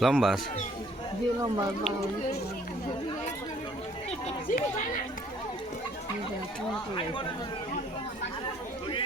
লম্বা আছে যে লম্বা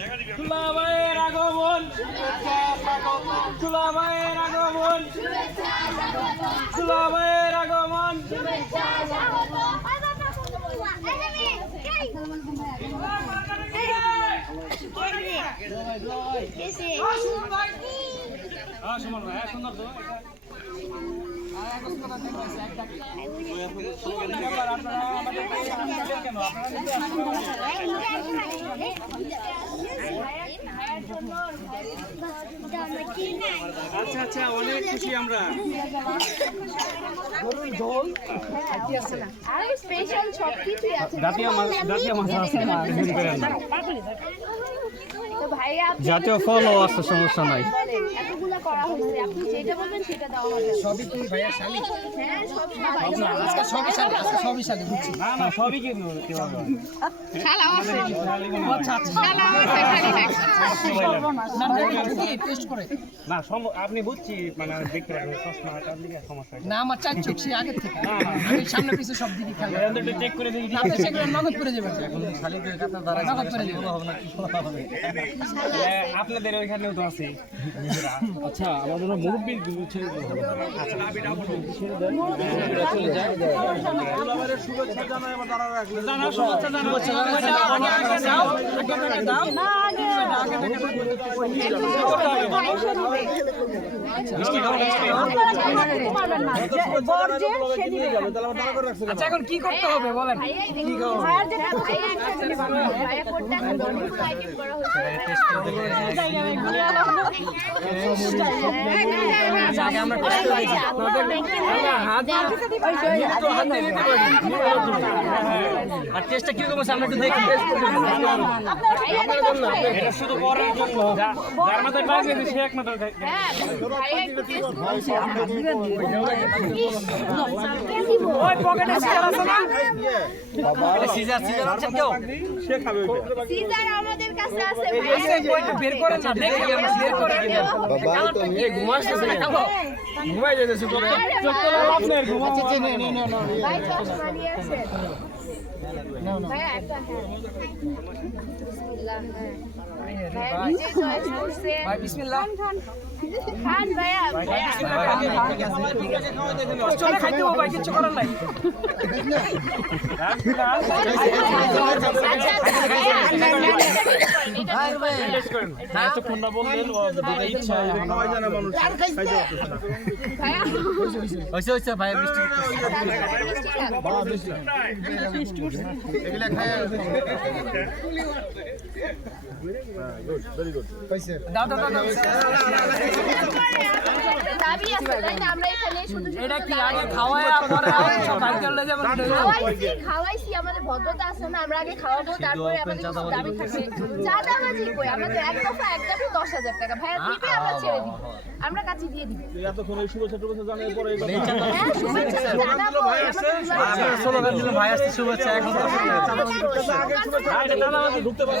দিন তুলাবাইয়ের আগমন আগমন তুলাবাইয়ের আগমন হ্যাঁ সুমন ভাই সুন্দর তো আচ্ছা আচ্ছা অনেক খুশি আমরা। আর স্পেশাল সব কিছুই আছে। জাতীয় মাছ জাতীয় মাছ আছে না জাতীয় ফলও আছে সমস্যা নাই। এতগুলা করা হয়েছে আপনি যেটা বলবেন সেটা দেওয়া হবে। সবই কি ভাইয়া শালি? হ্যাঁ আচ্ছা আচ্ছা। আপনি বুঝছি মানে দেখতে পারেন চশমা তার দিকে সমস্যা না আমার চার চোখ সে আগের থেকে। সামনে পিছনে সব দিকে চেক করে দেখি। তাতে সেগুলো নগদ করে দেবেন। নগদ করে দেবেন। এ, আপনাদের ওইখানেও তো আছে। আচ্ছা আমাদের মুরব্বী ছেড়ে আচ্ছা এখন। কি করতে হবে বলেন? ভাইয়া যেটা ভাইয়া আর টেস্টটা কি আছে আমরা একটু দেখি এটা শুধু পরের জন্য যার মাথায় পাওয়া গেছে সে এক মাথায় খায়। হ্যাঁ ভাইয়া একটু টেস্ট করছে ওই পকেটে সিজার আছে না সিজার সিজার আছে কেউ সিজার আমাদের কাছে আছে বের করে না দেখি খাব ঘুমাই যাইতেছে পুরো চোখ তোলা লাভ নেই, ঘুমাও। ভাই চশমা নিয়ে আসেন ভাইয়া একটা হ্যাঁ বিসমিল্লাহ হ্যাঁ ভাইয়া নিজে চয়েস করছে ভাই বিসমিল্লাহ খান ভাইয়া ভাইয়া চলে খাইতে আচ্ছা আচ্ছা করেন। না, এতক্ষণ না বললেন, যেটা ইচ্ছা, হইছে হইছে ভাই আমরা এটা কি আগে খাওয়ায় পরে সব বাইক চলে যাবেন খাওয়াইছি খাওয়াইছি আমাদের ভদ্রতা আছে না আমরা আগে খাওয়াবো তারপরে আমাদের দাবি থাকে চাঁদাবাজি কই আমাদের এক দফা এক দাবি দশ হাজার টাকা ভাইয়া দিবে আমরা ছেড়ে দিব আমরা কাছে দিয়ে দিব এতক্ষণ এই শুভেচ্ছা টুভেচ্ছা জানার পরে। হ্যাঁ ভাই আসতে শুভেচ্ছা এখন ঢুকতে ভাই,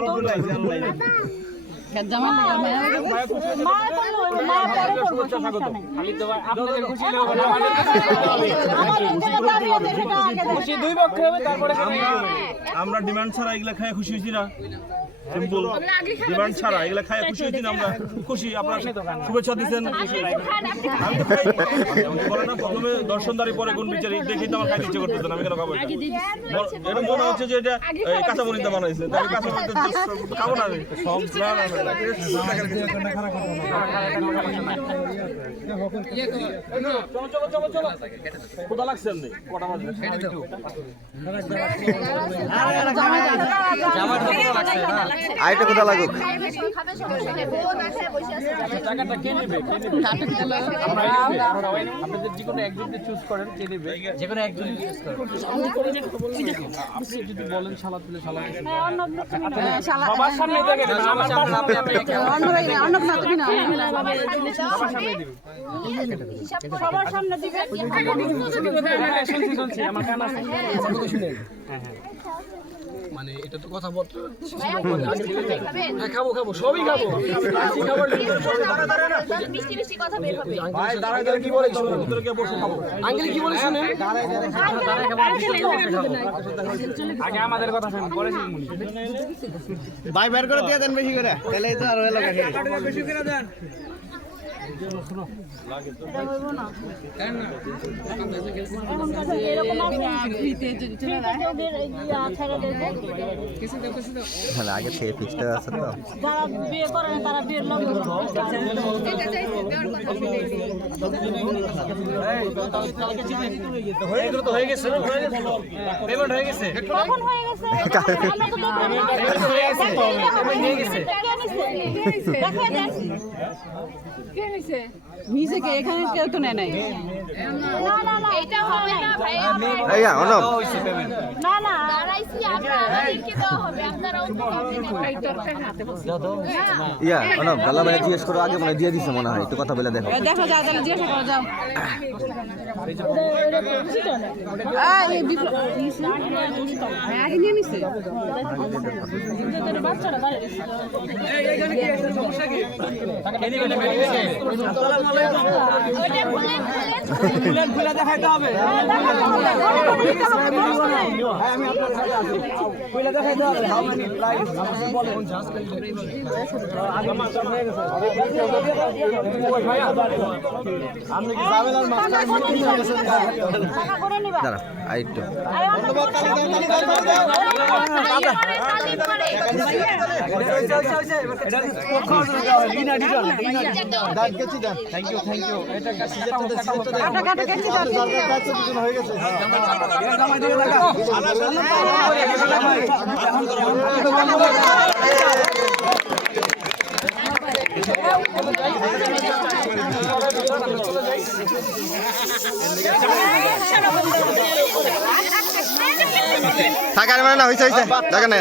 আমার ডিমান্ড ছাড়া এগুলা খায় খুশি হয়েছি না। সিম্পল ডিমান্ড ছাড়া এগুলা খায় খুশি হয়েছি আমরা খুশি আপনার শুভেচ্ছা দিচ্ছেন আমি তো খাই বলে না প্রথমে দর্শনদারি পরে কোন বিচারি দেখেই তো আমার খাইতে ইচ্ছে করতেছে না আমি কেন খাব এটা? মনে- হচ্ছে যে এটা কাঁচা মরিচা বানাইছে তাই কাঁচা মরিচা খাব না আমি সব কোথা লাগছে কটা বাজে আরেকটা কোথা লাগুক। সবার সামনে থেকে আমার সামনে আপনি আপনি দিবে হ্যাঁ, শুনছি আমার কান আছে। হ্যাঁ, মানে এটা তো কথা বলতে হ্যাঁ খাব খাব সবই খাব। খাবার মিষ্টি মিষ্টি কথা বের হবে। ভাই দাঁড়ায় দাঁড়ায় কি বলে ভিতরে বসে খাব আঙ্কেল কি বলে শুনেন আগে আমাদের কথা শুনুন পরে শুনুন। ভাই বের করে দিয়ে দেন বেশি করে। তাহলে তো আরও এলাকা এরকম ছেড়ে দেবে তাহলে আগে থেকে ফিক্সড আছে তো। যারা বিয়ে করে না তারা বিয়ের লোক হয়ে গেছে। পেমেন্ট হয়ে গেছে। কখন হয়ে গেছে। আমরা তো দেখলাম না। নিয়ে গেছে। দেখা দেন। নিজেকে এখানে কেউ তো নেয় নাই। না না না। এটা হবে না ভাই আমরা অনব না না দাঁড়াইছি আমরা আমাদেরকে দেওয়া হবে আপনারাও ইয়া অনব গালা ভাই জিজ্ঞেস করো আগে মনে দিয়ে দিছে মনে হয় একটু কথা বলে দেখো। দেখো যাও তাহলে জিজ্ঞাসা করো যাও। আগে নিয়ে নিছে? বাচ্চারা বাইরে খুলে দেখাইতে আর একটু থ্যাংক থাকার মানে না হয়েছে হয়েছে দেখেন